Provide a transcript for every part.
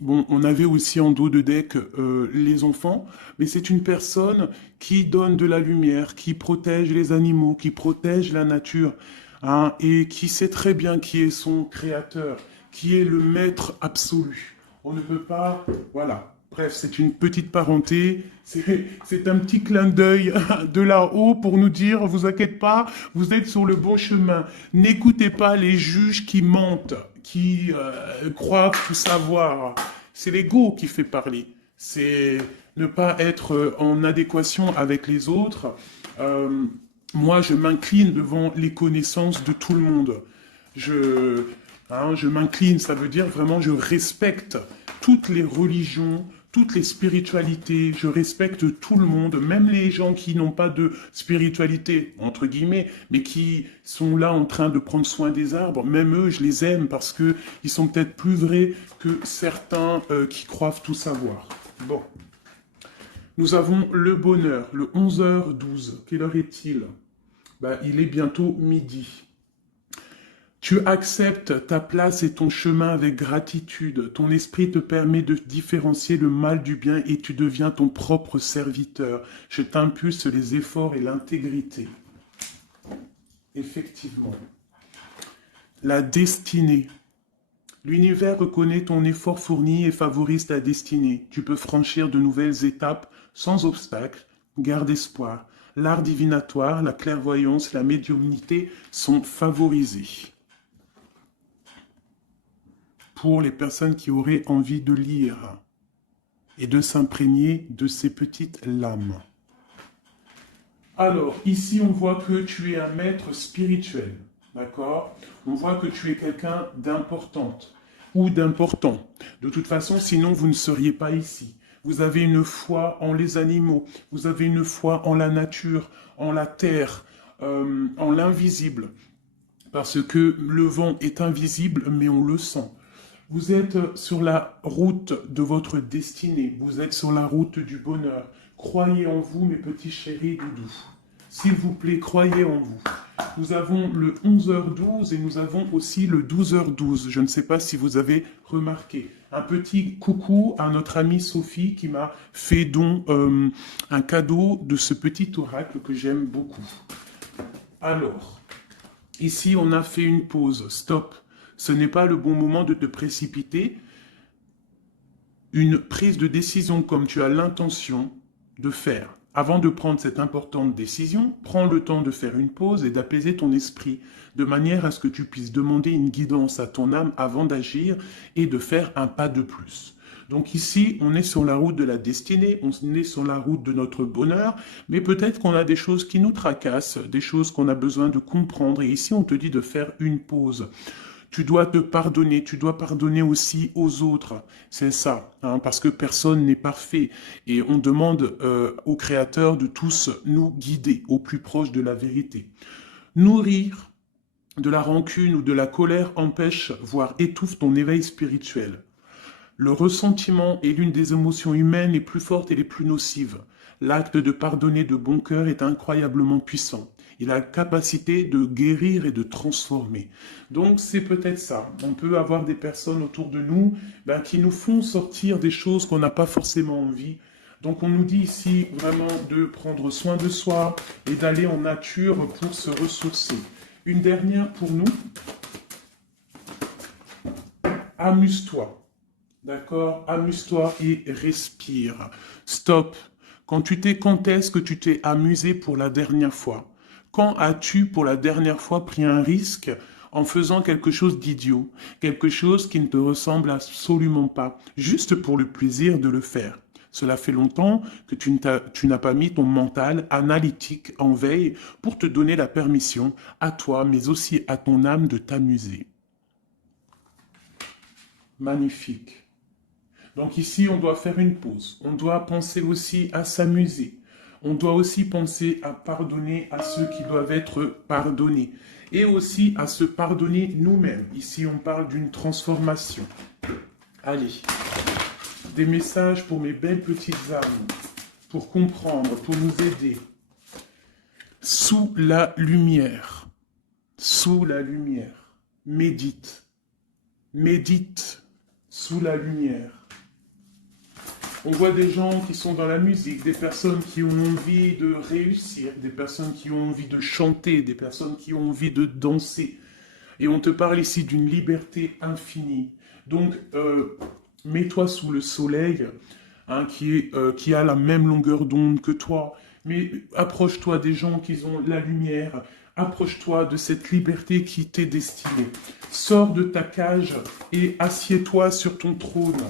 Bon, on avait aussi en dos de deck les enfants, mais c'est une personne qui donne de la lumière, qui protège les animaux, qui protège la nature, hein, et qui sait très bien qui est son créateur, qui est le maître absolu. On ne peut pas, voilà. Bref, c'est une petite parenté, c'est un petit clin d'œil de là-haut pour nous dire, vous inquiétez pas, vous êtes sur le bon chemin. N'écoutez pas les juges qui mentent, qui croient tout savoir. C'est l'ego qui fait parler. C'est ne pas être en adéquation avec les autres. Euh, Moi, je m'incline devant les connaissances de tout le monde. Je, je m'incline, ça veut dire vraiment je respecte toutes les religions, toutes les spiritualités, je respecte tout le monde, même les gens qui n'ont pas de spiritualité, entre guillemets, mais qui sont là en train de prendre soin des arbres, même eux, je les aime parce que ils sont peut-être plus vrais que certains qui croient tout savoir. Bon, nous avons le bonheur, le 11h12. Quelle heure est-il? Ben, il est bientôt midi. Tu acceptes ta place et ton chemin avec gratitude. Ton esprit te permet de différencier le mal du bien et tu deviens ton propre serviteur. Je t'impulse les efforts et l'intégrité. Effectivement. La destinée. L'univers reconnaît ton effort fourni et favorise ta destinée. Tu peux franchir de nouvelles étapes sans obstacle. Garde espoir. L'art divinatoire, la clairvoyance, la médiumnité sont favorisés. Pour les personnes qui auraient envie de lire et de s'imprégner de ces petites lames. Alors, ici, on voit que tu es un maître spirituel, d'accord? On voit que tu es quelqu'un d'importante ou d'important. De toute façon, sinon, vous ne seriez pas ici. Vous avez une foi en les animaux, vous avez une foi en la nature, en la terre, en l'invisible. Parce que le vent est invisible, mais on le sent. Vous êtes sur la route de votre destinée. Vous êtes sur la route du bonheur. Croyez en vous, mes petits chéris doudous. S'il vous plaît, croyez en vous. Nous avons le 11h12 et nous avons aussi le 12h12. Je ne sais pas si vous avez remarqué. Un petit coucou à notre amie Sophie qui m'a fait don un cadeau de ce petit oracle que j'aime beaucoup. Alors, ici, on a fait une pause. Stop. Ce n'est pas le bon moment de te précipiter. Une prise de décision comme tu as l'intention de faire. Avant de prendre cette importante décision, prends le temps de faire une pause et d'apaiser ton esprit, de manière à ce que tu puisses demander une guidance à ton âme avant d'agir et de faire un pas de plus. Donc ici, on est sur la route de la destinée, on est sur la route de notre bonheur, mais peut-être qu'on a des choses qui nous tracassent, des choses qu'on a besoin de comprendre. Et ici, on te dit de faire une pause. Tu dois te pardonner, tu dois pardonner aussi aux autres. C'est ça, hein, parce que personne n'est parfait. Et on demande au Créateur de tous nous guider au plus proche de la vérité. Nourrir de la rancune ou de la colère empêche, voire étouffe ton éveil spirituel. Le ressentiment est l'une des émotions humaines les plus fortes et les plus nocives. L'acte de pardonner de bon cœur est incroyablement puissant. Il a la capacité de guérir et de transformer. Donc c'est peut-être ça. On peut avoir des personnes autour de nous qui nous font sortir des choses qu'on n'a pas forcément envie. Donc on nous dit ici vraiment de prendre soin de soi et d'aller en nature pour se ressourcer. Une dernière pour nous. Amuse-toi. D'accord? Amuse-toi et respire. Stop. Quand est-ce que tu t'es amusé pour la dernière fois? Quand as-tu pour la dernière fois pris un risque en faisant quelque chose d'idiot? Quelque chose qui ne te ressemble absolument pas, juste pour le plaisir de le faire. Cela fait longtemps que tu n'as pas mis ton mental analytique en veille pour te donner la permission à toi, mais aussi à ton âme de t'amuser. Magnifique. Donc ici, on doit faire une pause. On doit penser aussi à s'amuser. On doit aussi penser à pardonner à ceux qui doivent être pardonnés. Et aussi à se pardonner nous-mêmes. Ici, on parle d'une transformation. Allez, des messages pour mes belles petites âmes, pour comprendre, pour nous aider. Sous la lumière. Sous la lumière. Médite. Médite sous la lumière. On voit des gens qui sont dans la musique, des personnes qui ont envie de réussir, des personnes qui ont envie de chanter, des personnes qui ont envie de danser. Et on te parle ici d'une liberté infinie. Donc, mets-toi sous le soleil, hein, qui a la même longueur d'onde que toi. Mais approche-toi des gens qui ont la lumière. Approche-toi de cette liberté qui t'est destinée. Sors de ta cage et assieds-toi sur ton trône.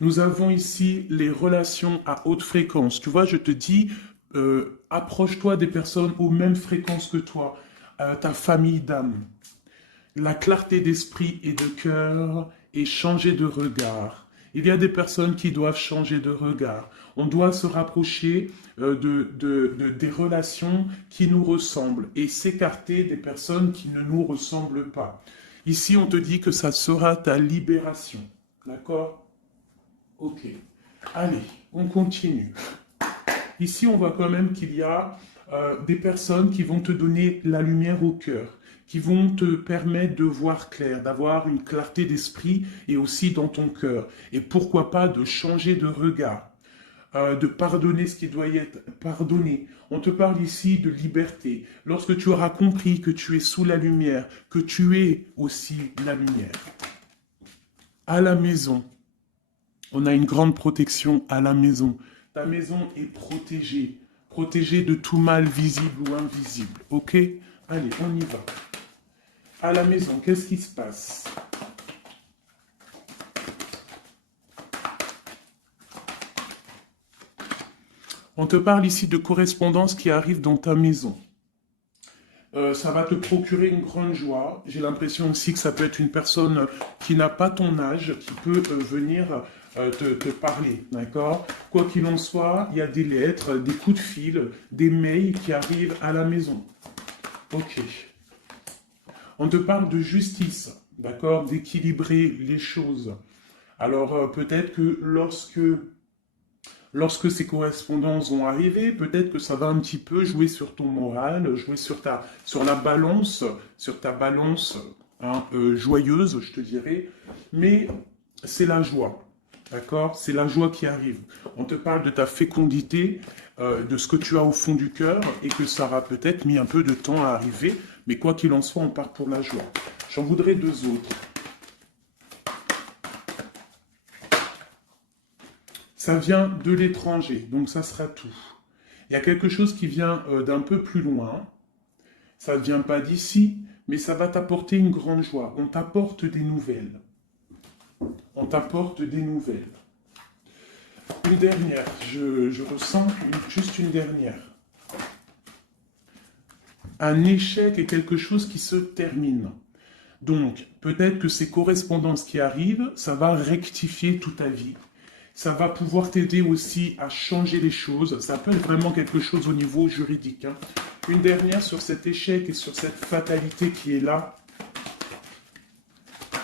Nous avons ici les relations à haute fréquence. Tu vois, je te dis, approche-toi des personnes aux mêmes fréquences que toi, ta famille d'âme. La clarté d'esprit et de cœur et changer de regard. Il y a des personnes qui doivent changer de regard. On doit se rapprocher des relations qui nous ressemblent et s'écarter des personnes qui ne nous ressemblent pas. Ici, on te dit que ça sera ta libération. D'accord ? Ok. Allez, on continue. Ici, on voit quand même qu'il y a des personnes qui vont te donner la lumière au cœur, qui vont te permettre de voir clair, d'avoir une clarté d'esprit et aussi dans ton cœur. Et pourquoi pas de changer de regard, de pardonner ce qui doit être pardonné. On te parle ici de liberté. Lorsque tu auras compris que tu es sous la lumière, que tu es aussi la lumière. À la maison, on a une grande protection à la maison. Ta maison est protégée. Protégée de tout mal visible ou invisible. Ok? Allez, on y va. À la maison, qu'est-ce qui se passe? On te parle ici de correspondance qui arrive dans ta maison. Ça va te procurer une grande joie. J'ai l'impression aussi que ça peut être une personne qui n'a pas ton âge, qui peut venir te parler, d'accord? Quoi qu'il en soit, il y a des lettres, des coups de fil, des mails qui arrivent à la maison. Ok. On te parle de justice, d'accord? D'équilibrer les choses. Alors, peut-être que lorsque ces correspondances vont arriver, peut-être que ça va un petit peu jouer sur ton moral, jouer sur ta balance hein, joyeuse, je te dirais. Mais c'est la joie, d'accord? C'est la joie qui arrive. On te parle de ta fécondité, de ce que tu as au fond du cœur, et que ça aura peut-être mis un peu de temps à arriver, mais quoi qu'il en soit, on part pour la joie. J'en voudrais deux autres. Ça vient de l'étranger, donc ça sera tout. Il y a quelque chose qui vient d'un peu plus loin. Ça ne vient pas d'ici, mais ça va t'apporter une grande joie. On t'apporte des nouvelles. On t'apporte des nouvelles. Une dernière, je ressens juste une dernière. Un échec est quelque chose qui se termine. Donc, peut-être que ces correspondances qui arrivent, ça va rectifier toute ta vie. Ça va pouvoir t'aider aussi à changer les choses. Ça peut être vraiment quelque chose au niveau juridique. Hein. Une dernière sur cet échec et sur cette fatalité qui est là.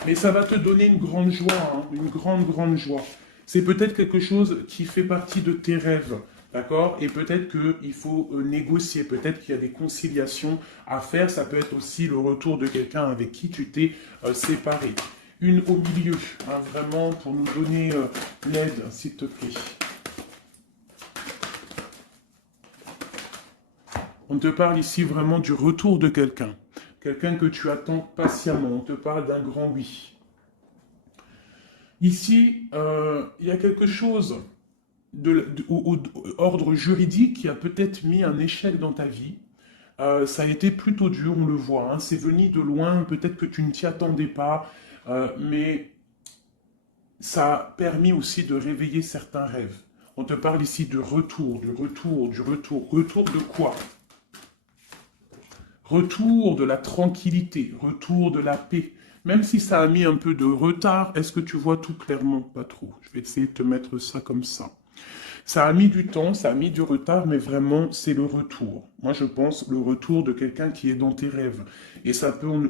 Mais ça va te donner une grande joie, hein, une grande joie. C'est peut-être quelque chose qui fait partie de tes rêves, d'accord? Et peut-être qu'il faut négocier, peut-être qu'il y a des conciliations à faire. Ça peut être aussi le retour de quelqu'un avec qui tu t'es séparé. Une au milieu, hein, vraiment, pour nous donner l'aide, s'il te plaît. On te parle ici vraiment du retour de quelqu'un. Quelqu'un que tu attends patiemment. On te parle d'un grand oui. Ici, il y a quelque chose d'ordre juridique qui a peut-être mis un échec dans ta vie. Ça a été plutôt dur, on le voit. Hein, c'est venu de loin, peut-être que tu ne t'y attendais pas. Mais ça a permis aussi de réveiller certains rêves. On te parle ici de retour, du retour. Retour de quoi? Retour de la tranquillité, retour de la paix. Même si ça a mis un peu de retard, est-ce que tu vois tout clairement? Pas trop. Je vais essayer de te mettre ça comme ça. Ça a mis du temps, ça a mis du retard, mais vraiment, c'est le retour. Moi, je pense le retour de quelqu'un qui est dans tes rêves. Et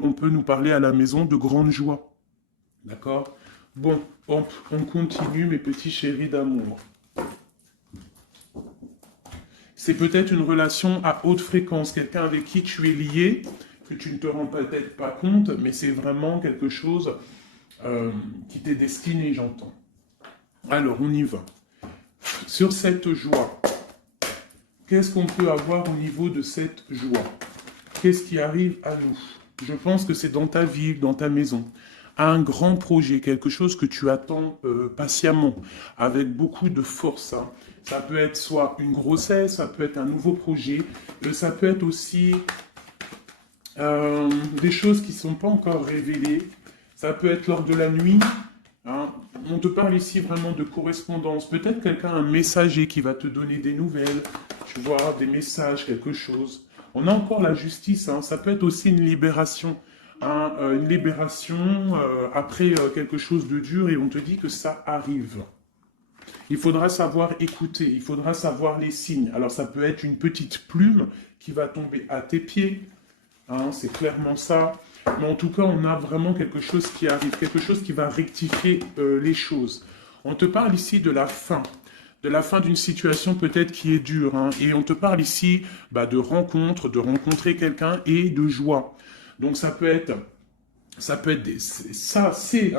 on peut nous parler à la maison de grande joie. D'accord? Bon, hop, on continue, mes petits chéris d'amour. C'est peut-être une relation à haute fréquence, quelqu'un avec qui tu es lié, que tu ne te rends peut-être pas compte, mais c'est vraiment quelque chose qui t'est destiné, j'entends. Alors, on y va. Sur cette joie, qu'est-ce qu'on peut avoir au niveau de cette joie? Qu'est-ce qui arrive à nous? Je pense que c'est dans ta ville, dans ta maison. Un grand projet, quelque chose que tu attends patiemment, avec beaucoup de force. Hein. Ça peut être soit une grossesse, ça peut être un nouveau projet, ça peut être aussi des choses qui ne sont pas encore révélées. Ça peut être lors de la nuit. Hein. On te parle ici vraiment de correspondance. Peut-être quelqu'un, un messager qui va te donner des nouvelles, tu vois, des messages, quelque chose. On a encore la justice, hein. Ça peut être aussi une libération. Hein, une libération après quelque chose de dur et on te dit que ça arrive. Il faudra savoir écouter, il faudra savoir les signes. Alors ça peut être une petite plume qui va tomber à tes pieds, hein, c'est clairement ça. Mais en tout cas, on a vraiment quelque chose qui arrive, quelque chose qui va rectifier les choses. On te parle ici de la fin d'une situation peut-être qui est dure. Hein, et on te parle ici de rencontre, de rencontrer quelqu'un et de joie. Donc ça peut être c'est.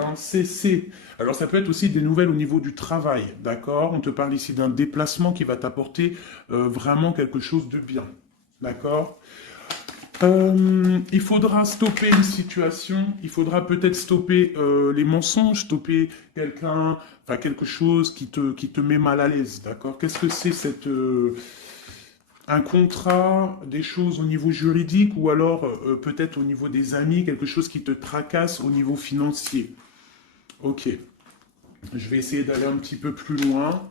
Alors ça peut être aussi des nouvelles au niveau du travail, d'accord? On te parle ici d'un déplacement qui va t'apporter vraiment quelque chose de bien, d'accord? Il faudra stopper une situation, il faudra peut-être stopper les mensonges, stopper quelqu'un, enfin quelque chose qui te met mal à l'aise, d'accord? Qu'est-ce que c'est un contrat, des choses au niveau juridique ou alors peut-être au niveau des amis, quelque chose qui te tracasse au niveau financier. Ok, je vais essayer d'aller un petit peu plus loin.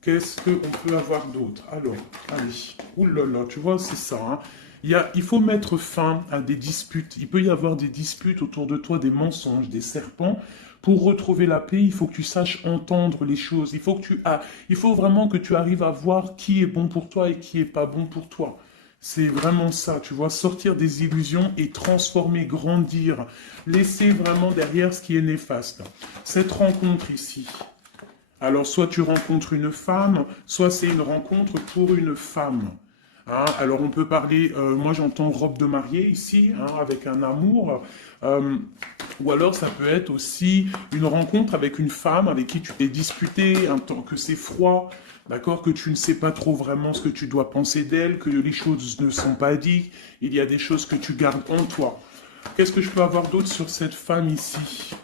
Qu'est-ce qu'on peut avoir d'autre? Alors, allez, oulala, tu vois, c'est ça. Hein. Il faut mettre fin à des disputes. Il peut y avoir des disputes autour de toi, des mensonges, des serpents. Pour retrouver la paix, il faut que tu saches entendre les choses. Il faut vraiment que tu arrives à voir qui est bon pour toi et qui est pas bon pour toi. C'est vraiment ça, tu vois, sortir des illusions et transformer, grandir, laisser vraiment derrière ce qui est néfaste. Cette rencontre ici, alors, soit tu rencontres une femme, soit c'est une rencontre pour une femme. Hein, alors, on peut parler, moi j'entends robe de mariée ici, hein, avec un amour. Ou alors, ça peut être aussi une rencontre avec une femme avec qui tu t'es disputé, un temps que c'est froid, d'accord, que tu ne sais pas trop vraiment ce que tu dois penser d'elle, que les choses ne sont pas dites, il y a des choses que tu gardes en toi. Qu'est-ce que je peux avoir d'autre sur cette femme ici?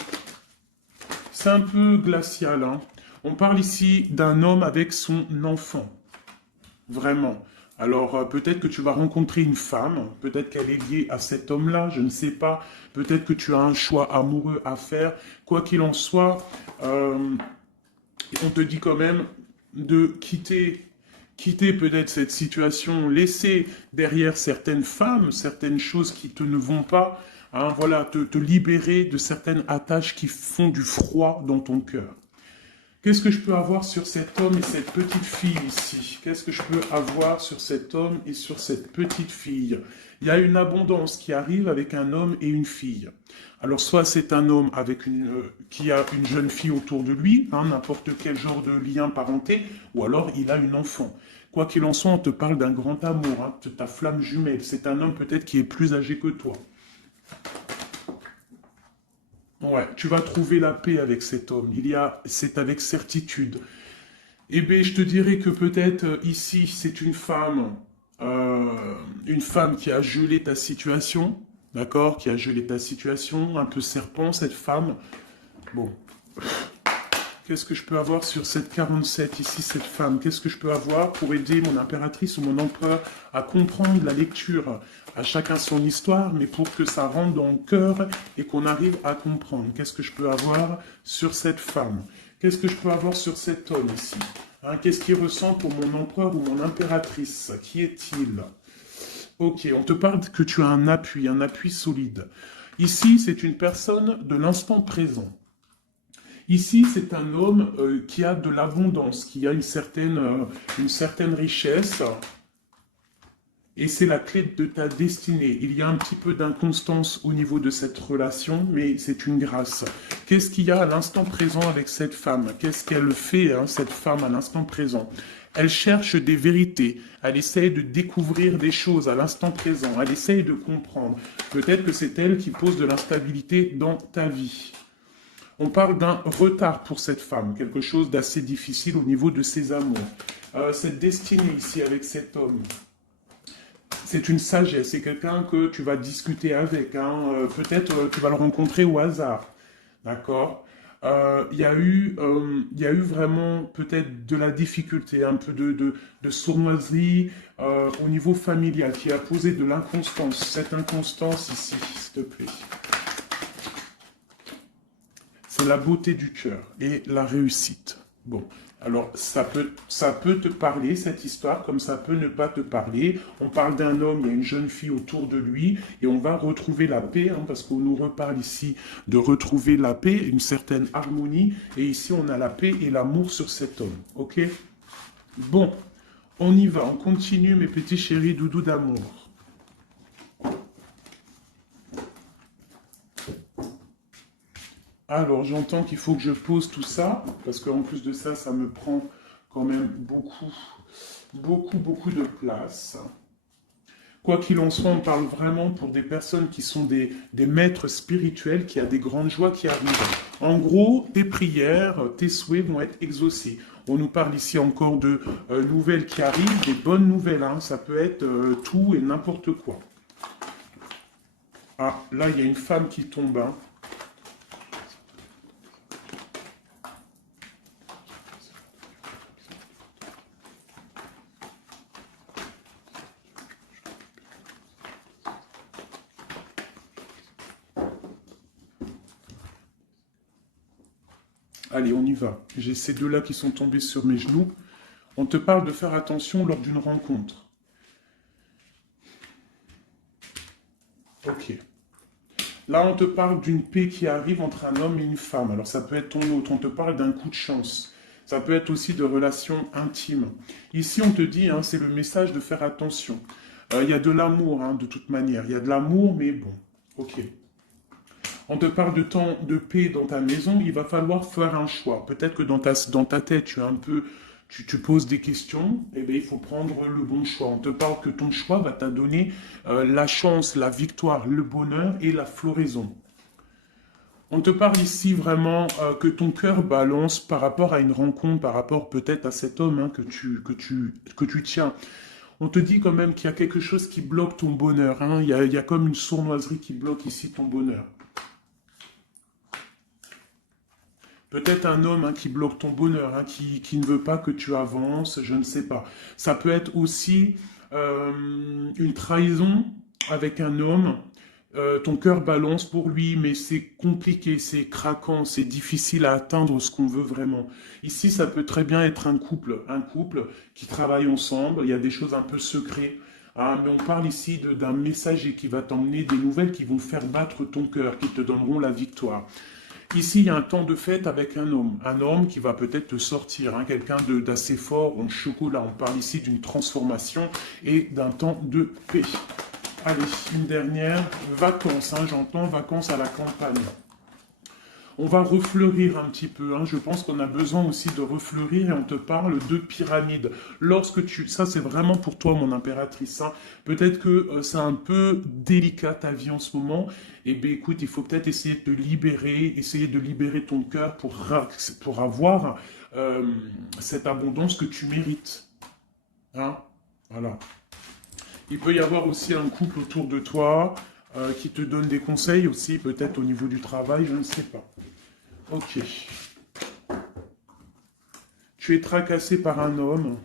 C'est un peu glacial, hein. On parle ici d'un homme avec son enfant. Vraiment. Alors, peut-être que tu vas rencontrer une femme, peut-être qu'elle est liée à cet homme-là, je ne sais pas. Peut-être que tu as un choix amoureux à faire. Quoi qu'il en soit, on te dit quand même de quitter peut-être cette situation, laisser derrière certaines femmes, certaines choses qui ne vont pas, hein, voilà, te libérer de certaines attaches qui font du froid dans ton cœur. Qu'est-ce que je peux avoir sur cet homme et cette petite fille ici? Qu'est-ce que je peux avoir sur cet homme et sur cette petite fille? Il y a une abondance qui arrive avec un homme et une fille. Alors, soit c'est un homme qui a une jeune fille autour de lui, hein, n'importe quel genre de lien parenté, ou alors il a une enfant. Quoi qu'il en soit, on te parle d'un grand amour, hein, de ta flamme jumelle. C'est un homme peut-être qui est plus âgé que toi. Ouais, tu vas trouver la paix avec cet homme. C'est avec certitude. Eh bien, je te dirais que peut-être ici, c'est une femme qui a gelé ta situation, d'accord, qui a gelé ta situation, un peu serpent cette femme. Bon, qu'est-ce que je peux avoir sur cette 47 ici, cette femme? Qu'est-ce que je peux avoir pour aider mon impératrice ou mon empereur à comprendre la lecture? À chacun son histoire, mais pour que ça rentre dans le cœur et qu'on arrive à comprendre. Qu'est-ce que je peux avoir sur cette femme? Qu'est-ce que je peux avoir sur cet homme ici? Hein, qu'est-ce qu'il ressent pour mon empereur ou mon impératrice? Qui est-il? Ok, on te parle que tu as un appui solide. Ici, c'est une personne de l'instant présent. Ici, c'est un homme qui a de l'abondance, qui a une certaine richesse. Et c'est la clé de ta destinée. Il y a un petit peu d'inconstance au niveau de cette relation, mais c'est une grâce. Qu'est-ce qu'il y a à l'instant présent avec cette femme? Qu'est-ce qu'elle fait, hein, cette femme, à l'instant présent? Elle cherche des vérités. Elle essaye de découvrir des choses à l'instant présent. Elle essaye de comprendre. Peut-être que c'est elle qui pose de l'instabilité dans ta vie. On parle d'un retard pour cette femme, quelque chose d'assez difficile au niveau de ses amours. Cette destinée ici avec cet homme, c'est une sagesse, c'est quelqu'un que tu vas discuter avec. Hein. Peut-être tu vas le rencontrer au hasard. D'accord. Il y a eu vraiment peut-être de la difficulté, un peu de sournoiserie au niveau familial qui a posé de l'inconstance. Cette inconstance ici, s'il te plaît. C'est la beauté du cœur et la réussite. Bon, alors ça peut te parler, cette histoire, comme ça peut ne pas te parler. On parle d'un homme, il y a une jeune fille autour de lui, et on va retrouver la paix, hein, parce qu'on nous reparle ici de retrouver la paix, une certaine harmonie, et ici on a la paix et l'amour sur cet homme, ok? Bon, on y va, on continue mes petits chéris doudous d'amour. Alors, j'entends qu'il faut que je pose tout ça, parce qu'en plus de ça, ça me prend quand même beaucoup de place. Quoi qu'il en soit, on parle vraiment pour des personnes qui sont des maîtres spirituels, qui a des grandes joies qui arrivent. En gros, tes prières, tes souhaits vont être exaucés. On nous parle ici encore de nouvelles qui arrivent, des bonnes nouvelles, hein. Ça peut être tout et n'importe quoi. Ah, là, il y a une femme qui tombe, hein. Allez, on y va. J'ai ces deux-là qui sont tombés sur mes genoux. On te parle de faire attention lors d'une rencontre. Ok. Là, on te parle d'une paix qui arrive entre un homme et une femme. Alors, ça peut être ton autre. On te parle d'un coup de chance. Ça peut être aussi de relations intimes. Ici, on te dit, hein, c'est le message de faire attention. Il y a de l'amour, hein, de toute manière. Il y a de l'amour, mais bon. Ok. On te parle de temps de paix dans ta maison, il va falloir faire un choix. Peut-être que dans ta tête, tu poses des questions, et bien il faut prendre le bon choix. On te parle que ton choix va te donner la chance, la victoire, le bonheur et la floraison. On te parle ici vraiment que ton cœur balance par rapport à une rencontre, par rapport peut-être à cet homme, hein, que tu tiens. On te dit quand même qu'il y a quelque chose qui bloque ton bonheur. Hein. Il y a comme une sournoiserie qui bloque ici ton bonheur. Peut-être un homme, hein, qui bloque ton bonheur, hein, qui ne veut pas que tu avances, je ne sais pas. Ça peut être aussi une trahison avec un homme. Ton cœur balance pour lui, mais c'est compliqué, c'est craquant, c'est difficile à atteindre ce qu'on veut vraiment. Ici, ça peut très bien être un couple qui travaille ensemble, il y a des choses un peu secrètes. Ah, mais on parle ici d'un messager qui va t'emmener des nouvelles qui vont faire battre ton cœur, qui te donneront la victoire. Ici, il y a un temps de fête avec un homme qui va peut-être te sortir, hein, quelqu'un d'assez fort en chocolat. On parle ici d'une transformation et d'un temps de paix. Allez, une dernière, vacances, hein, j'entends vacances à la campagne. On va refleurir un petit peu, hein. Je pense qu'on a besoin aussi de refleurir et on te parle de pyramide. Ça c'est vraiment pour toi mon impératrice, hein. Peut-être que c'est un peu délicat ta vie en ce moment, et bien écoute, il faut peut-être essayer de te libérer, essayer de libérer ton cœur pour avoir cette abondance que tu mérites. Hein, voilà. Il peut y avoir aussi un couple autour de toi qui te donne des conseils aussi, peut-être au niveau du travail, je ne sais pas. Ok. Tu es tracassé par un homme.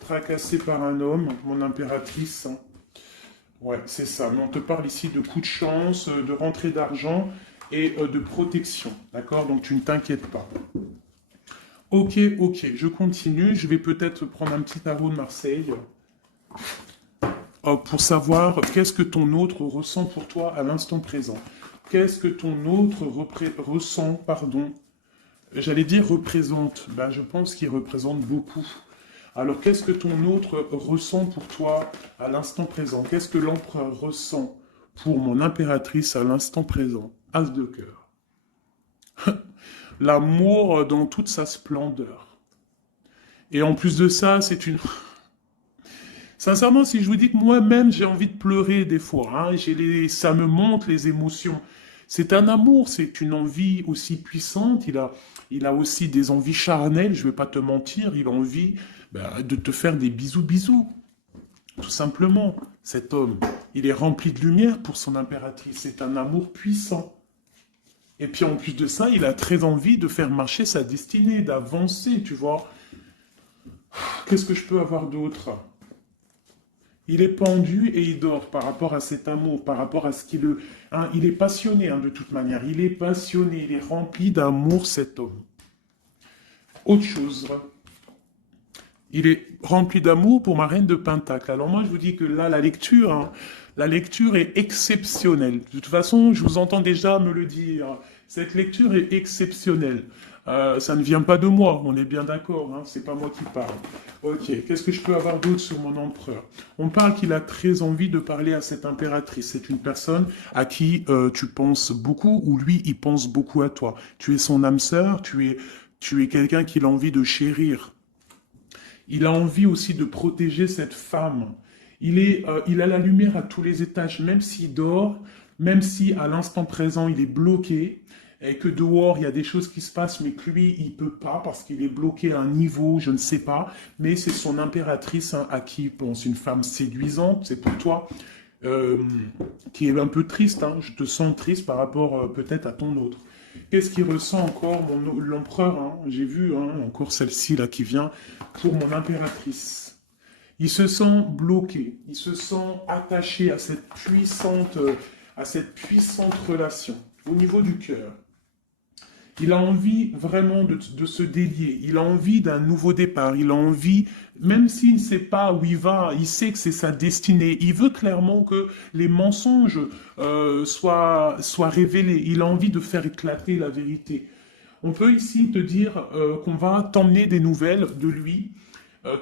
Tracassé par un homme, mon impératrice. Ouais, c'est ça. Mais on te parle ici de coups de chance, de rentrée d'argent et de protection. D'accord? Donc tu ne t'inquiètes pas. Ok, je continue. Je vais peut-être prendre un petit tarot de Marseille. Pour savoir qu'est-ce que ton autre ressent pour toi à l'instant présent. Qu'est-ce que ton autre ressent, pardon. J'allais dire représente. Ben, je pense qu'il représente beaucoup. Alors, qu'est-ce que ton autre ressent pour toi à l'instant présent? Qu'est-ce que l'empereur ressent pour mon impératrice à l'instant présent? As de cœur. L'amour dans toute sa splendeur. Et en plus de ça, c'est une... Sincèrement, si je vous dis que moi-même, j'ai envie de pleurer des fois, hein, ça me monte les émotions. C'est un amour, c'est une envie aussi puissante. Il a aussi des envies charnelles, je ne vais pas te mentir. Il a envie de te faire des bisous, bisous. Tout simplement, cet homme, il est rempli de lumière pour son impératrice. C'est un amour puissant. Et puis en plus de ça, il a très envie de faire marcher sa destinée, d'avancer, tu vois. Qu'est-ce que je peux avoir d'autre? Il est pendu et il dort par rapport à cet amour, par rapport à ce qu'il... Hein, il est passionné, hein, de toute manière. Il est passionné, il est rempli d'amour, cet homme. Autre chose. Il est rempli d'amour pour ma reine de Pentacle. Alors moi, je vous dis que là, la lecture est exceptionnelle. De toute façon, je vous entends déjà me le dire. Cette lecture est exceptionnelle. Ça ne vient pas de moi, on est bien d'accord, hein, c'est pas moi qui parle. Ok, qu'est-ce que je peux avoir d'autre sur mon empereur? On parle qu'il a très envie de parler à cette impératrice. C'est une personne à qui tu penses beaucoup, ou lui, il pense beaucoup à toi. Tu es son âme sœur, tu es quelqu'un qu'il a envie de chérir. Il a envie aussi de protéger cette femme. Il a la lumière à tous les étages, même s'il dort, même si à l'instant présent il est bloqué, et que dehors il y a des choses qui se passent, mais que lui il peut pas parce qu'il est bloqué à un niveau, je ne sais pas. Mais c'est son impératrice, hein, à qui il pense, une femme séduisante. C'est pour toi euh, qui est un peu triste. Hein, je te sens triste par rapport peut-être à ton autre. Qu'est-ce qu'il ressent encore, l'empereur, hein, j'ai vu, hein, encore celle-ci là qui vient, pour mon impératrice. Il se sent bloqué, il se sent attaché à cette puissante relation au niveau du cœur. Il a envie vraiment de se délier, il a envie d'un nouveau départ, il a envie, même s'il ne sait pas où il va, il sait que c'est sa destinée, il veut clairement que les mensonges soient révélés, il a envie de faire éclater la vérité. On peut ici te dire qu'on va t'emmener des nouvelles de lui,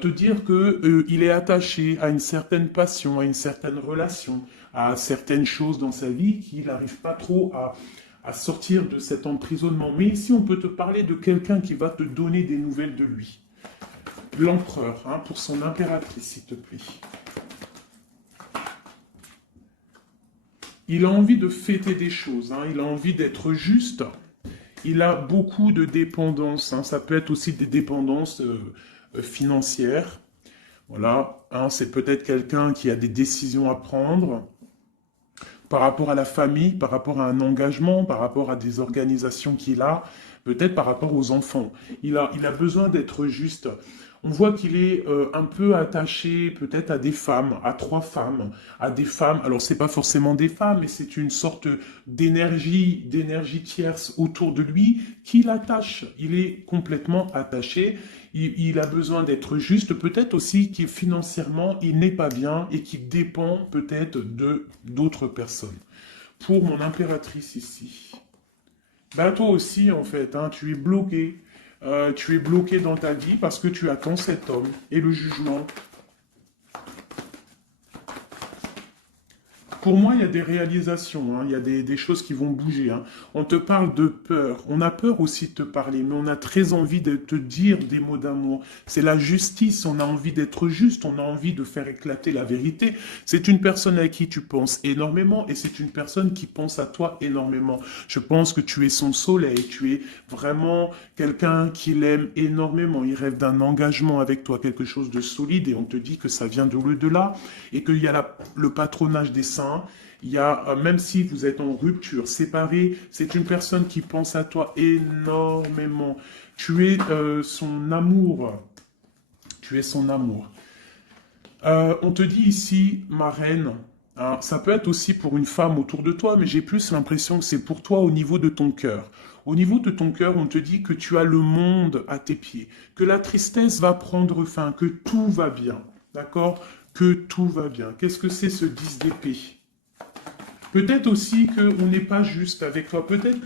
te dire que il est attaché à une certaine passion, à une certaine relation, à certaines choses dans sa vie qu'il n'arrive pas trop à sortir de cet emprisonnement. Mais ici, on peut te parler de quelqu'un qui va te donner des nouvelles de lui. L'empereur, hein, pour son impératrice, s'il te plaît. Il a envie de fêter des choses, hein, il a envie d'être juste. Il a beaucoup de dépendances, hein, ça peut être aussi des dépendances financières. Voilà, hein, c'est peut-être quelqu'un qui a des décisions à prendre par rapport à la famille, par rapport à un engagement, par rapport à des organisations qu'il a, peut-être par rapport aux enfants. Il a besoin d'être juste. On voit qu'il est un peu attaché peut-être à des femmes, à 3 femmes, à des femmes. Alors c'est pas forcément des femmes, mais c'est une sorte d'énergie tierce autour de lui qui l'attache. Il est complètement attaché. Il a besoin d'être juste, peut-être aussi qu'il financièrement il n'est pas bien et qu'il dépend peut-être de d'autres personnes. Pour mon impératrice ici, bah toi aussi en fait, hein, tu es bloqué. Tu es bloqué dans ta vie parce que tu attends cet homme et le jugement. Pour moi, il y a des réalisations, hein, il y a des choses qui vont bouger. Hein. On te parle de peur. On a peur aussi de te parler, mais on a très envie de te dire des mots d'amour. C'est la justice, on a envie d'être juste, on a envie de faire éclater la vérité. C'est une personne à qui tu penses énormément et c'est une personne qui pense à toi énormément. Je pense que tu es son soleil, tu es vraiment quelqu'un qui l'aime énormément. Il rêve d'un engagement avec toi, quelque chose de solide et on te dit que ça vient de l'au-delà et qu'il y a le patronage des saints. Il y a, même si vous êtes en rupture, séparé, c'est une personne qui pense à toi énormément. Tu es son amour. Tu es son amour. On te dit ici, ma reine, hein, ça peut être aussi pour une femme autour de toi, mais j'ai plus l'impression que c'est pour toi au niveau de ton cœur. Au niveau de ton cœur, on te dit que tu as le monde à tes pieds, que la tristesse va prendre fin, que tout va bien. D'accord? Que tout va bien. Qu'est-ce que c'est ce 10 d'épée? Peut-être aussi qu'on n'est pas juste avec toi. Peut-être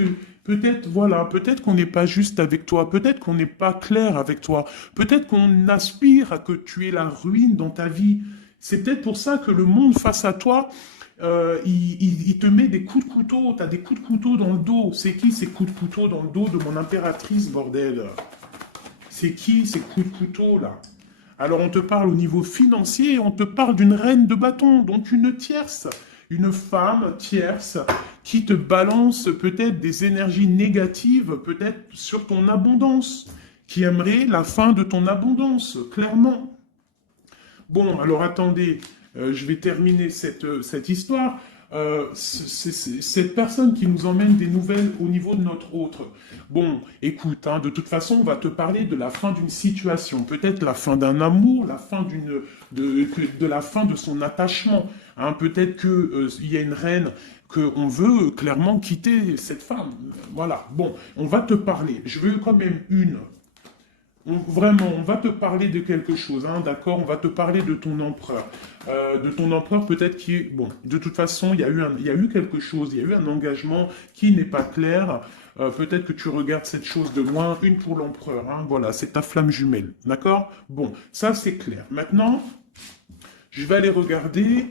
qu'on n'est pas juste avec toi. Peut-être qu'on n'est pas clair avec toi. Peut-être qu'on aspire à que tu aies la ruine dans ta vie. C'est peut-être pour ça que le monde face à toi, il te met des coups de couteau. Tu as des coups de couteau dans le dos. C'est qui ces coups de couteau dans le dos de mon impératrice, bordel? C'est qui ces coups de couteau là? Alors on te parle au niveau financier, on te parle d'une reine de bâton, donc une tierce, une femme tierce qui te balance peut-être des énergies négatives, peut-être sur ton abondance, qui aimerait la fin de ton abondance, clairement. Bon, alors attendez, je vais terminer cette histoire. Cette personne qui nous emmène des nouvelles au niveau de notre autre. Bon, écoute, hein, de toute façon, on va te parler de la fin d'une situation, peut-être la fin d'un amour, la fin de la fin de son attachement. Hein, peut-être que il y a une reine qu'on veut clairement quitter cette femme. Voilà. Bon, on va te parler. Je veux quand même vraiment, on va te parler de quelque chose, hein, d'accord? On va te parler de ton empereur. De ton empereur peut-être qui est... Bon, de toute façon, il y a eu quelque chose, il y a eu un engagement qui n'est pas clair. Peut-être que tu regardes cette chose de loin, une pour l'empereur, hein, voilà, c'est ta flamme jumelle, d'accord? Bon, ça c'est clair. Maintenant, je vais aller regarder,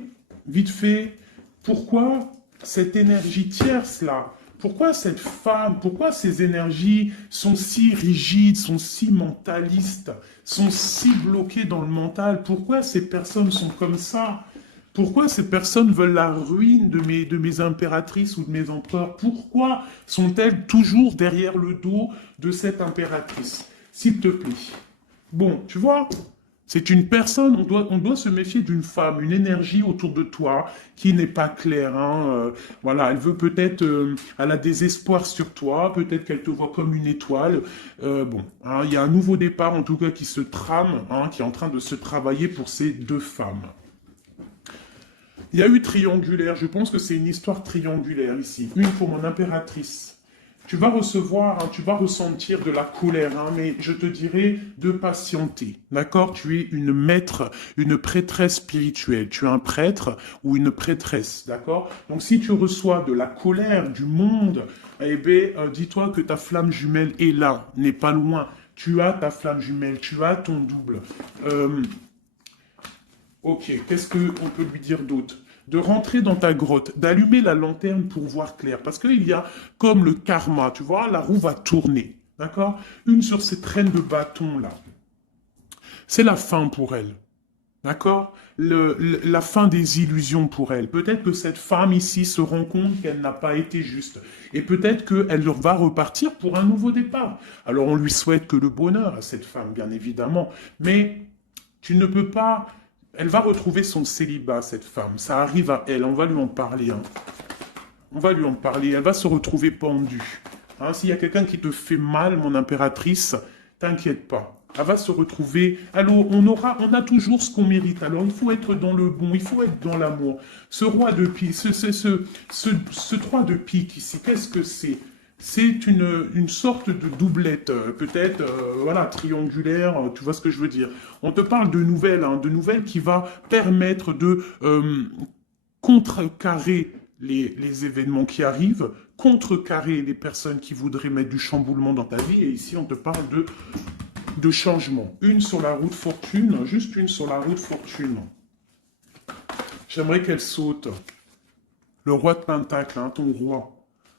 vite fait, pourquoi cette énergie tierce-là, pourquoi cette femme, pourquoi ces énergies sont si rigides, sont si mentalistes, sont si bloquées dans le mental? Pourquoi ces personnes sont comme ça? Pourquoi ces personnes veulent la ruine de mes impératrices ou de mes empereurs? Pourquoi sont-elles toujours derrière le dos de cette impératrice? S'il te plaît. Bon, tu vois, c'est une personne, on doit se méfier d'une femme, une énergie autour de toi qui n'est pas claire. Hein, voilà, elle veut peut-être, elle a des espoirs sur toi, peut-être qu'elle te voit comme une étoile. Bon, hein, il y a un nouveau départ en tout cas qui se trame, hein, qui est en train de se travailler pour ces deux femmes. Il y a eu triangulaire, je pense que c'est une histoire triangulaire ici. Une pour mon impératrice. Tu vas recevoir, hein, tu vas ressentir de la colère, hein, mais je te dirais de patienter, d'accord? Tu es une maître, une prêtresse spirituelle. Tu es un prêtre ou une prêtresse, d'accord? Donc si tu reçois de la colère du monde, eh bien, dis-toi que ta flamme jumelle est là, n'est pas loin. Tu as ta flamme jumelle, tu as ton double. Ok, qu'est-ce qu'on peut lui dire d'autre? De rentrer dans ta grotte, d'allumer la lanterne pour voir clair. Parce qu'il y a comme le karma, tu vois, la roue va tourner. D'accord? Une sur ces traînes de bâton là. C'est la fin pour elle. D'accord? La fin des illusions pour elle. Peut-être que cette femme ici se rend compte qu'elle n'a pas été juste. Et peut-être qu'elle va repartir pour un nouveau départ. Alors on lui souhaite que le bonheur à cette femme, bien évidemment. Mais tu ne peux pas... Elle va retrouver son célibat, cette femme. Ça arrive à elle. On va lui en parler. Hein. On va lui en parler. Elle va se retrouver pendue. Hein, s'il y a quelqu'un qui te fait mal, mon impératrice, t'inquiète pas. Elle va se retrouver. Alors, on a toujours ce qu'on mérite. Alors, il faut être dans le bon. Il faut être dans l'amour. Ce roi de pique, ce 3 de pique ici, qu'est-ce que c'est? C'est une sorte de doublette, peut-être, voilà, triangulaire, tu vois ce que je veux dire. On te parle de nouvelles, hein, de nouvelles qui va permettre de contrecarrer les événements qui arrivent, contrecarrer les personnes qui voudraient mettre du chamboulement dans ta vie. Et ici, on te parle de changement. Une sur la route fortune, juste une sur la route fortune. J'aimerais qu'elle saute. Le roi de Pentacle, hein, ton roi.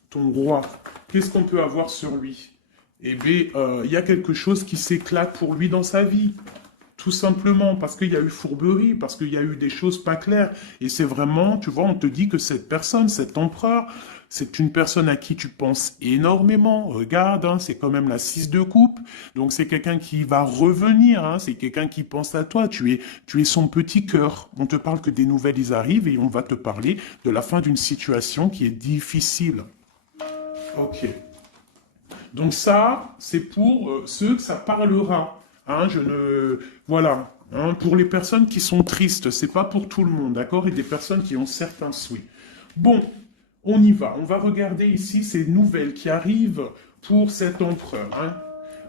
Ton roi, qu'est-ce qu'on peut avoir sur lui? Eh bien, il y a quelque chose qui s'éclate pour lui dans sa vie. Tout simplement, parce qu'il y a eu fourberie, parce qu'il y a eu des choses pas claires. Et c'est vraiment, tu vois, on te dit que cette personne, cet empereur, c'est une personne à qui tu penses énormément. Regarde, hein, c'est quand même la 6 de coupe. Donc c'est quelqu'un qui va revenir, hein, c'est quelqu'un qui pense à toi. Tu es son petit cœur. On te parle que des nouvelles, ils arrivent et on va te parler de la fin d'une situation qui est difficile. Ok. Donc ça, c'est pour ceux que ça parlera. Hein, voilà. Hein, pour les personnes qui sont tristes, c'est pas pour tout le monde, d'accord? Et des personnes qui ont certains souhaits. Bon, on y va. On va regarder ici ces nouvelles qui arrivent pour cet empereur. Hein.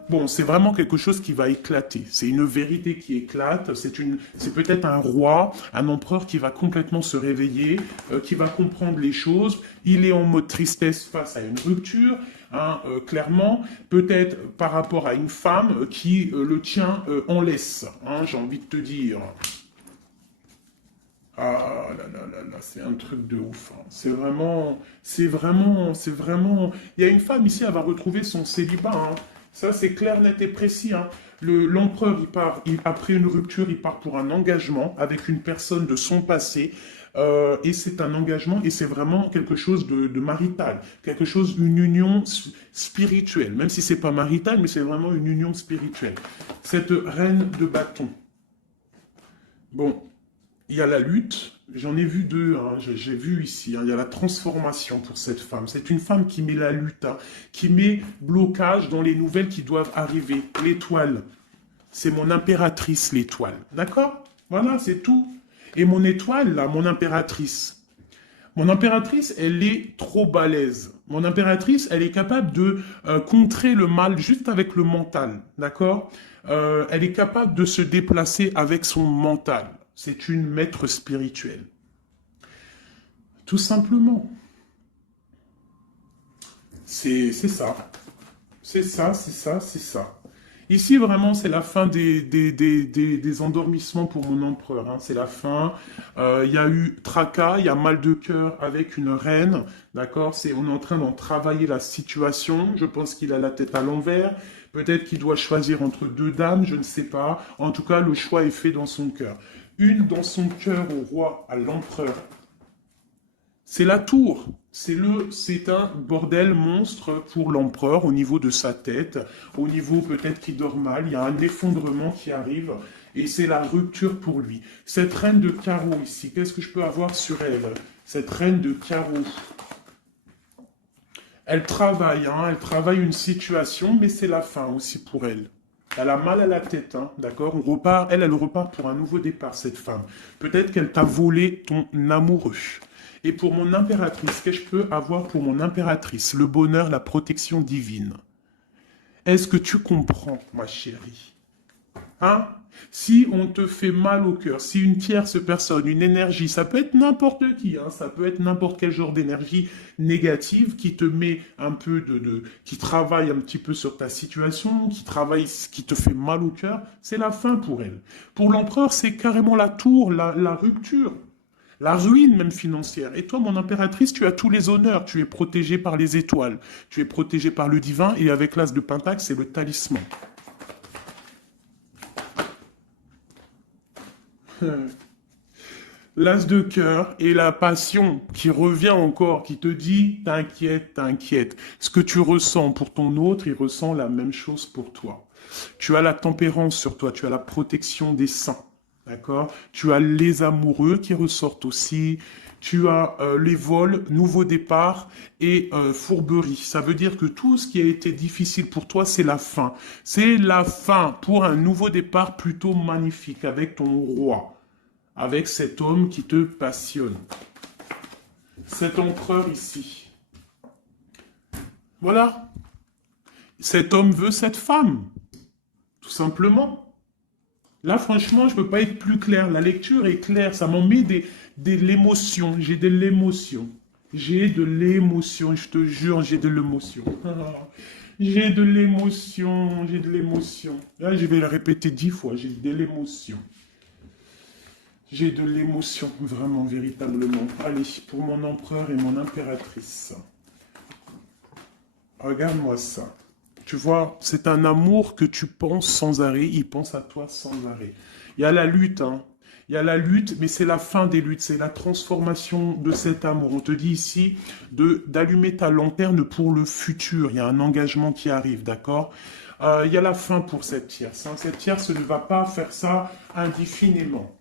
bon, c'est vraiment quelque chose qui va éclater. C'est une vérité qui éclate. C'est peut-être un roi, un empereur qui va complètement se réveiller, qui va comprendre les choses. Il est en mode tristesse face à une rupture, hein, clairement. Peut-être par rapport à une femme qui le tient en laisse, hein, j'ai envie de te dire. Ah là là là là, c'est un truc de ouf, hein. C'est vraiment. Il y a une femme ici, elle va retrouver son célibat, hein. Ça, c'est clair, net et précis, hein. L'empereur, après une rupture, il part pour un engagement avec une personne de son passé. Et c'est un engagement et c'est vraiment quelque chose de marital, quelque chose, une union spirituelle, même si c'est pas marital, mais c'est vraiment une union spirituelle. Cette reine de bâton. Bon, il y a la lutte, j'en ai vu deux, hein, j'ai vu ici, hein, il y a la transformation pour cette femme. C'est une femme qui met la lutte, hein, qui met blocage dans les nouvelles qui doivent arriver. L'étoile, c'est mon impératrice, l'étoile. D'accord? Voilà, c'est tout. Et mon étoile, là, mon impératrice, elle est trop balèze. Mon impératrice, elle est capable de contrer le mal juste avec le mental, d'accord? Elle est capable de se déplacer avec son mental. C'est une maître spirituelle. Tout simplement. C'est ça. C'est ça, c'est ça, c'est ça. Ici, vraiment, c'est la fin des endormissements pour mon empereur, hein. C'est la fin. Il y a eu tracas, il y a mal de cœur avec une reine. D'accord? On est en train d'en travailler la situation. Je pense qu'il a la tête à l'envers. Peut-être qu'il doit choisir entre deux dames, je ne sais pas. En tout cas, le choix est fait dans son cœur. Une dans son cœur au roi, à l'empereur. C'est la tour. C'est un bordel monstre pour l'empereur au niveau de sa tête, au niveau peut-être qu'il dort mal, il y a un effondrement qui arrive et c'est la rupture pour lui. Cette reine de carreau ici, qu'est-ce que je peux avoir sur elle? Cette reine de carreau. Elle travaille, hein, elle travaille une situation, mais c'est la fin aussi pour elle. Elle a mal à la tête, hein, d'accord? Elle repart pour un nouveau départ, cette femme. Peut-être qu'elle t'a volé ton amoureux. Et pour mon impératrice, qu'est-ce que je peux avoir pour mon impératrice? Le bonheur, la protection divine. Est-ce que tu comprends, ma chérie? Hein? Si on te fait mal au cœur, si une tierce personne, une énergie, ça peut être n'importe qui, hein, ça peut être n'importe quel genre d'énergie négative qui te met un peu qui travaille un petit peu sur ta situation, qui te fait mal au cœur, c'est la fin pour elle. Pour l'empereur, c'est carrément la tour, la rupture. La ruine même financière. Et toi, mon impératrice, tu as tous les honneurs. Tu es protégée par les étoiles. Tu es protégée par le divin. Et avec l'as de Pentacle, c'est le talisman. L'as de cœur et la passion qui revient encore, qui te dit, t'inquiète, t'inquiète. Ce que tu ressens pour ton autre, il ressent la même chose pour toi. Tu as la tempérance sur toi, tu as la protection des saints. D'accord? Tu as les amoureux qui ressortent aussi. Tu as les vols, nouveau départ et fourberie. Ça veut dire que tout ce qui a été difficile pour toi, c'est la fin. C'est la fin pour un nouveau départ plutôt magnifique avec ton roi, avec cet homme qui te passionne. Cet empereur ici. Voilà. Cet homme veut cette femme. Tout simplement. Là, franchement, je ne peux pas être plus clair. La lecture est claire. Ça m'en met de l'émotion. J'ai de l'émotion. J'ai de l'émotion. Je te jure, j'ai de l'émotion. J'ai de l'émotion. J'ai de l'émotion. Là, je vais le répéter 10 fois. J'ai de l'émotion. J'ai de l'émotion, vraiment, véritablement. Allez, pour mon empereur et mon impératrice. Regarde-moi ça. Tu vois, c'est un amour que tu penses sans arrêt, il pense à toi sans arrêt. Il y a la lutte, hein. Il y a la lutte, mais c'est la fin des luttes, c'est la transformation de cet amour. On te dit ici d'allumer ta lanterne pour le futur. Il y a un engagement qui arrive, d'accord? Il y a la fin pour cette tierce, hein. Cette tierce ne va pas faire ça indéfiniment.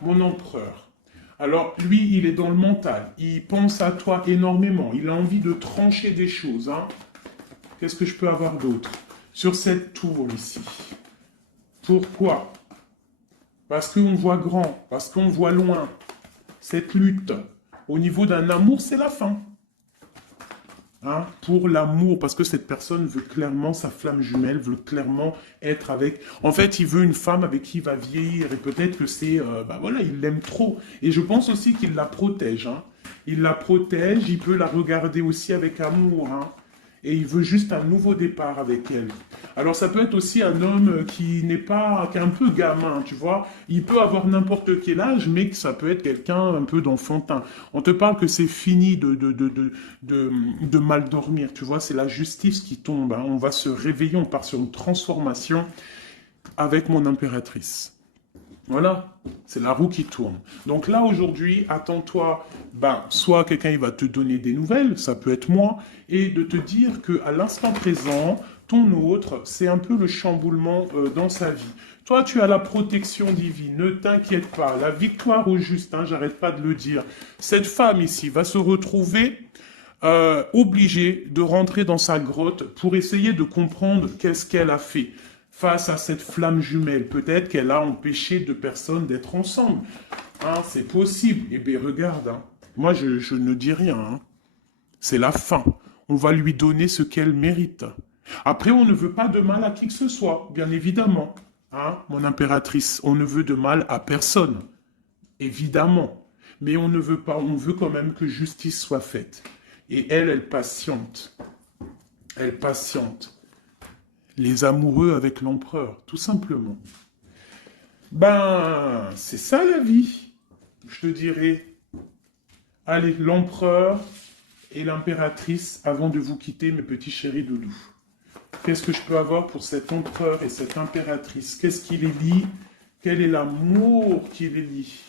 Mon empereur. Alors, lui, il est dans le mental. Il pense à toi énormément. Il a envie de trancher des choses, hein. Qu'est-ce que je peux avoir d'autre? Sur cette tour ici. Pourquoi? Parce qu'on voit grand, parce qu'on voit loin. Cette lutte, au niveau d'un amour, c'est la fin. hein, pour l'amour, parce que cette personne veut clairement, sa flamme jumelle, veut clairement être avec... En fait, il veut une femme avec qui il va vieillir, et peut-être que c'est... bah voilà, il l'aime trop. Et je pense aussi qu'il la protège, hein. Il la protège, il peut la regarder aussi avec amour, hein. Et il veut juste un nouveau départ avec elle. Alors ça peut être aussi un homme qui n'est pas, qui est un peu gamin, tu vois. Il peut avoir n'importe quel âge, mais que ça peut être quelqu'un un peu d'enfantin. On te parle que c'est fini de mal dormir, tu vois. C'est la justice qui tombe, hein. On va se réveiller, on part sur une transformation avec mon impératrice. Voilà, c'est la roue qui tourne. Donc là, aujourd'hui, attends-toi, ben, soit quelqu'un il va te donner des nouvelles, ça peut être moi, et de te dire qu'à l'instant présent, ton autre, c'est un peu le chamboulement dans sa vie. Toi, tu as la protection divine, ne t'inquiète pas, la victoire au juste, hein, j'arrête pas de le dire. Cette femme ici va se retrouver obligée de rentrer dans sa grotte pour essayer de comprendre qu'est-ce qu'elle a fait face à cette flamme jumelle. Peut-être qu'elle a empêché deux personnes d'être ensemble. Hein, c'est possible. Eh bien, regarde, hein. Moi, je ne dis rien, hein. C'est la fin. On va lui donner ce qu'elle mérite. Après, on ne veut pas de mal à qui que ce soit, bien évidemment. Hein, mon impératrice, on ne veut de mal à personne. Évidemment. Mais on ne veut pas, on veut quand même que justice soit faite. Et elle, elle patiente. Elle patiente. Les amoureux avec l'empereur, tout simplement. Ben, c'est ça la vie, je te dirais. Allez, l'empereur et l'impératrice, avant de vous quitter, mes petits chéris doudous. Qu'est-ce que je peux avoir pour cet empereur et cette impératrice? Qu'est-ce qui les lie? Quel est l'amour qui les lie?